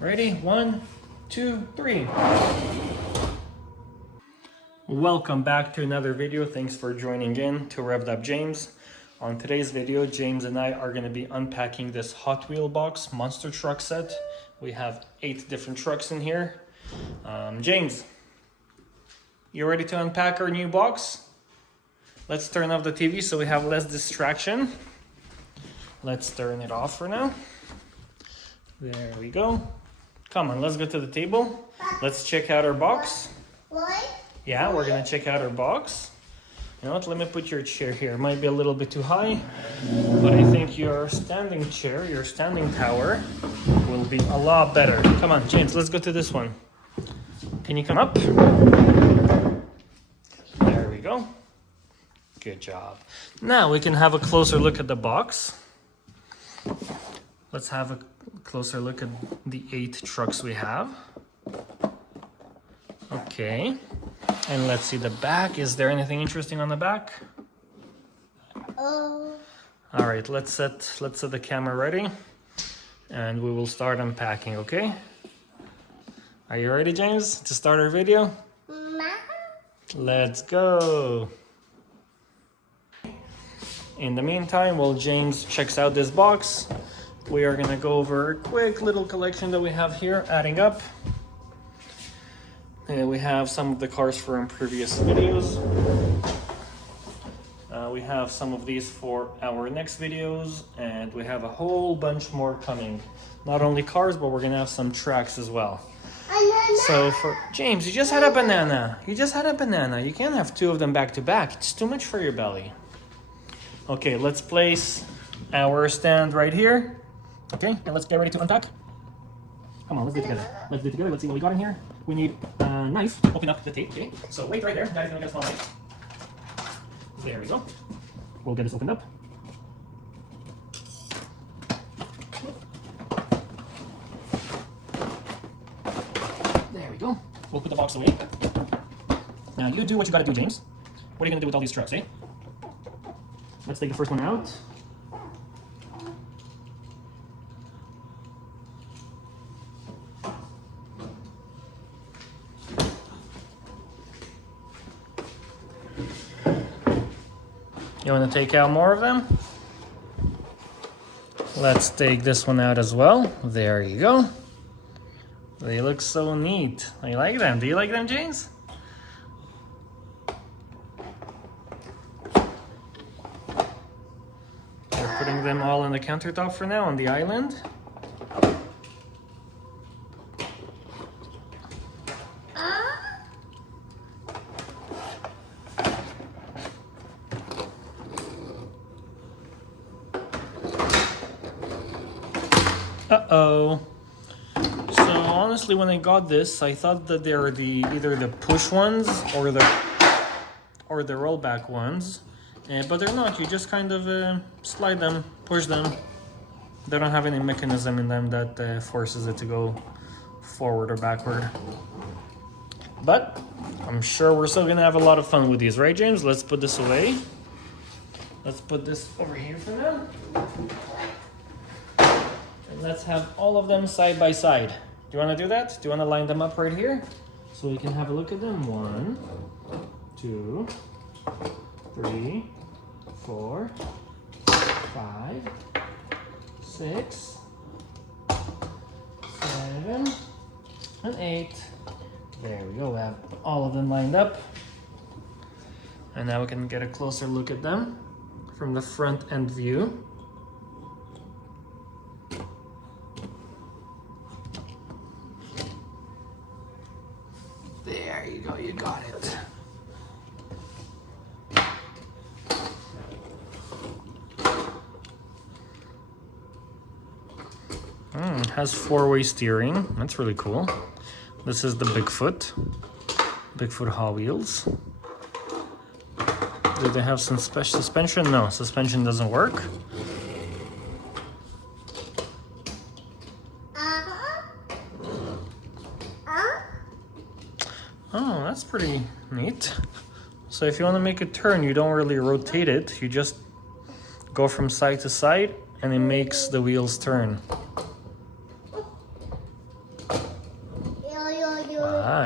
Ready? 1, 2, 3. Welcome back to another video. Thanks for joining in to Revved Up James. On today's video, James and I are going to be unpacking this Hot Wheel box monster truck set. We have 8 different trucks in here. James, you ready to unpack our new box? Let's turn off the TV so we have less distraction. Let's turn it off for now. There we go. Come on, let's go to the table. Let's check out our box. What? Yeah, we're gonna check out our box. You know what, let me put your chair here. It might be a little bit too high, but I think your standing chair, your standing tower, will be a lot better. Come on, James, let's go to this one. Can you come up? There we go. Good job. Now we can have a closer look at the box. Let's have a closer look at the 8 trucks we have. Okay. And let's see the back. Is there anything interesting on the back? All right, let's set the camera ready and we will start unpacking, okay? Are you ready, James, to start our video? Let's go. In the meantime, while James checks out this box, we are gonna go over a quick little collection that we have here, adding up. We have some of the cars from previous videos. We have some of these for our next videos, and we have a whole bunch more coming. Not only cars, but we're gonna have some tracks as well. So for James, you just had a banana. You just had a banana. You can't have 2 of them back to back. It's too much for your belly. Okay, let's place our stand right here. Okay, and let's get ready to unpack. Come on, let's do it together. Let's do it together. Let's see what we got in here. We need a knife to open up the tape, okay? So wait right there. Daddy's gonna get a small knife. There we go. We'll get this opened up. There we go. We'll put the box away. Now you do what you gotta do, James. What are you gonna do with all these trucks, eh? Let's take the first one out. You want to take out more of them? Let's take this one out as well. There you go. They look so neat. I like them. Do you like them, James? We're putting them all on the countertop for now on the island. Uh-oh. So honestly, when I got this, I thought that they were either the push ones or the rollback ones, but they're not. You just kind of slide them, push them. They don't have any mechanism in them that forces it to go forward or backward. But I'm sure we're still gonna have a lot of fun with these, right, James? Let's put this away. Let's put this over here for now. Let's have all of them side by side. Do you want to do that? Do you want to line them up right here? So we can have a look at them. 1, 2, 3, 4, 5, 6, 7, and 8. There we go. We have all of them lined up. And now we can get a closer look at them from the front end view. There you go, you got it. Has 4-way steering. That's really cool. This is the Bigfoot Hot Wheels. Do they have some special suspension? No, suspension doesn't work. Oh, that's pretty neat. So if you want to make a turn, you don't really rotate it. You just go from side to side and it makes the wheels turn.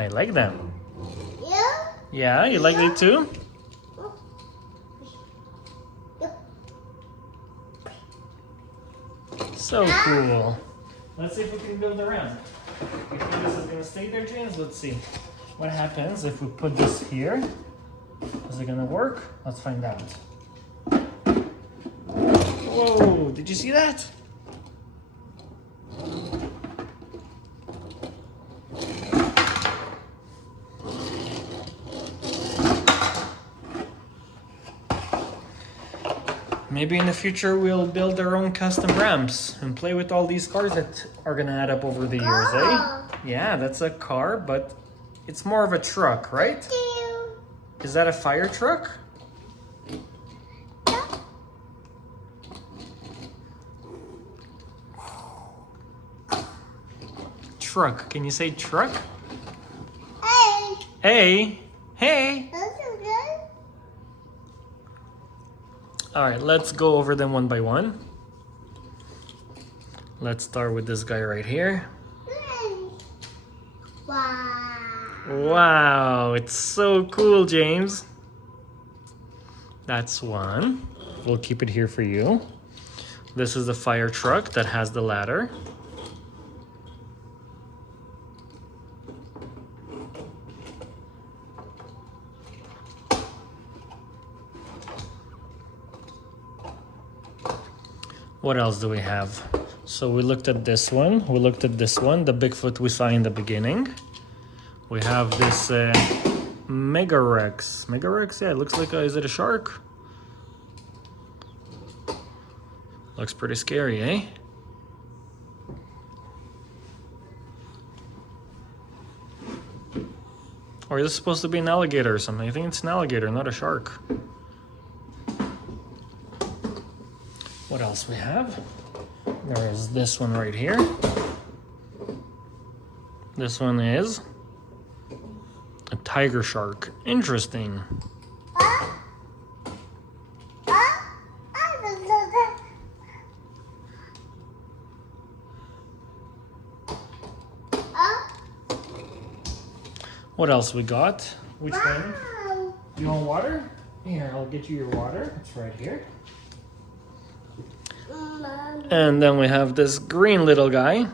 I like them. Yeah? Yeah, you like it too? So cool. Let's see if we can build a ramp. You think this is gonna stay there, James? Let's see. What happens if we put this here? Is it gonna work? Let's find out. Whoa, did you see that? Maybe in the future we'll build our own custom ramps and play with all these cars that are gonna add up over the years, eh? Yeah, that's a car, but it's more of a truck, right? Is that a fire truck? Truck. Can you say truck? Hey. Hey. Hey. That's okay. All right, let's go over them one by one. Let's start with this guy right here. Wow. Wow, it's so cool, James. That's one. We'll keep it here for you. This is the fire truck that has the ladder. What else do we have? So we looked at this one. We looked at this one, the Bigfoot we saw in the beginning. We have this Megarex. Megarex, yeah, it looks like is it a shark? Looks pretty scary, eh? Or is this supposed to be an alligator or something? I think it's an alligator, not a shark. What else we have? There is this one right here. This one is a tiger shark. Interesting. What else we got? Which one? You want water? Here, I'll get you your water. It's right here. And then we have this green little guy.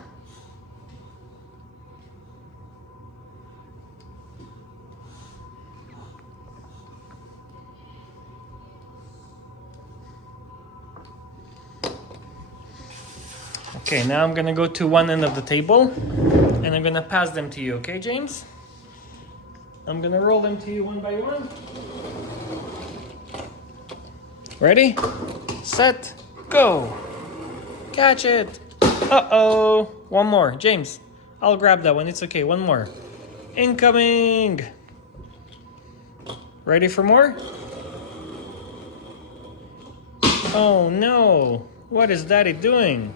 Okay, now I'm gonna go to one end of the table and I'm gonna pass them to you, okay, James? I'm gonna roll them to you one by one. Ready? Set, go. Catch it. Uh-oh. One more. James, I'll grab that one. It's okay. One more. Incoming. Ready for more? Oh no. What is Daddy doing?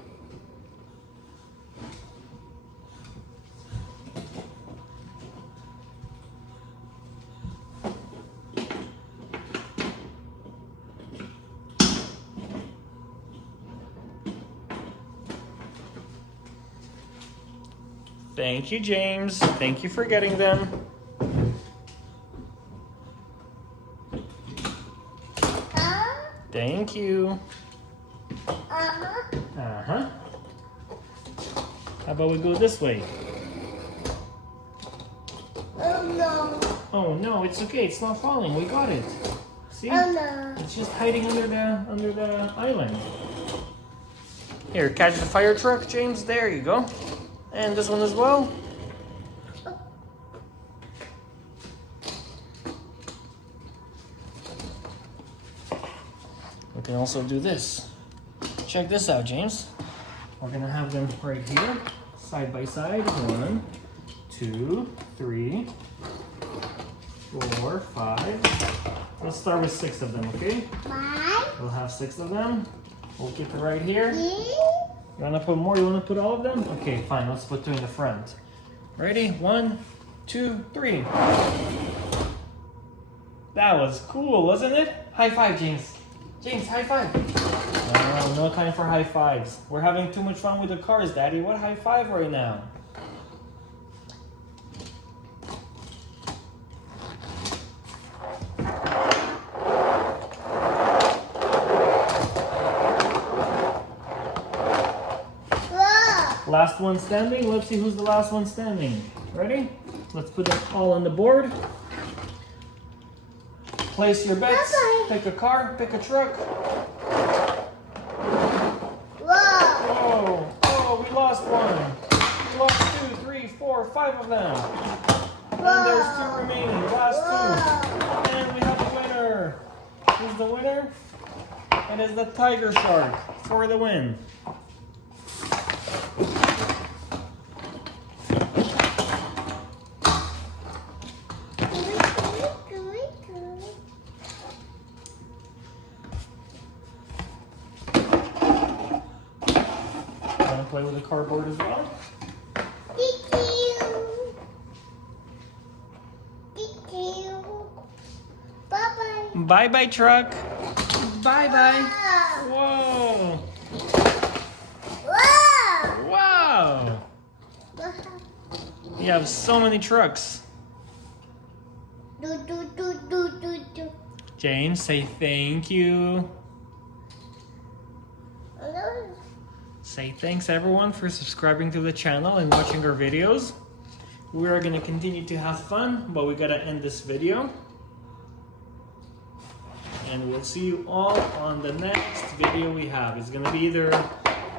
Thank you, James. Thank you for getting them. Thank you. Uh-huh. How about we go this way? Oh no. Oh no, it's okay. It's not falling. We got it. See? Oh no. It's just hiding under the island. Here, catch the fire truck, James. There you go. And this one as well. We can also do this. Check this out, James. We're gonna have them right here, side by side. 1, 2, 3, 4, 5. Let's start with 6 of them, okay? We'll have 6 of them. We'll keep it right here. You wanna put more? You wanna put all of them? Okay, fine. Let's put 2 in the front. Ready? 1, 2, 3. That was cool, wasn't it? High five, James. James, high five. Oh, no time for high fives. We're having too much fun with the cars, Daddy. What high five right now? Last one standing. Let's see who's the last one standing. Ready? Let's put them all on the board. Place your bets. Pick a car, pick a truck. Whoa! Oh, we lost one. We lost 2, 3, 4, 5 of them. And there's 2 remaining. Last 2. And we have a winner. Who's the winner? It is the tiger shark for the win. Want to play with the cardboard as well? Bye-bye. Bye-bye, truck. Bye-bye. Whoa. Whoa. Wow. You have so many trucks. James, say thank you. Say thanks everyone for subscribing to the channel and watching our videos. We are going to continue to have fun, but we got to end this video. And we'll see you all on the next video we have. It's going to be either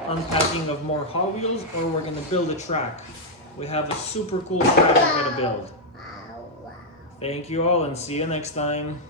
unpacking of more Hot Wheels or we're going to build a track. We have a super cool track we're going to build. Thank you all and see you next time.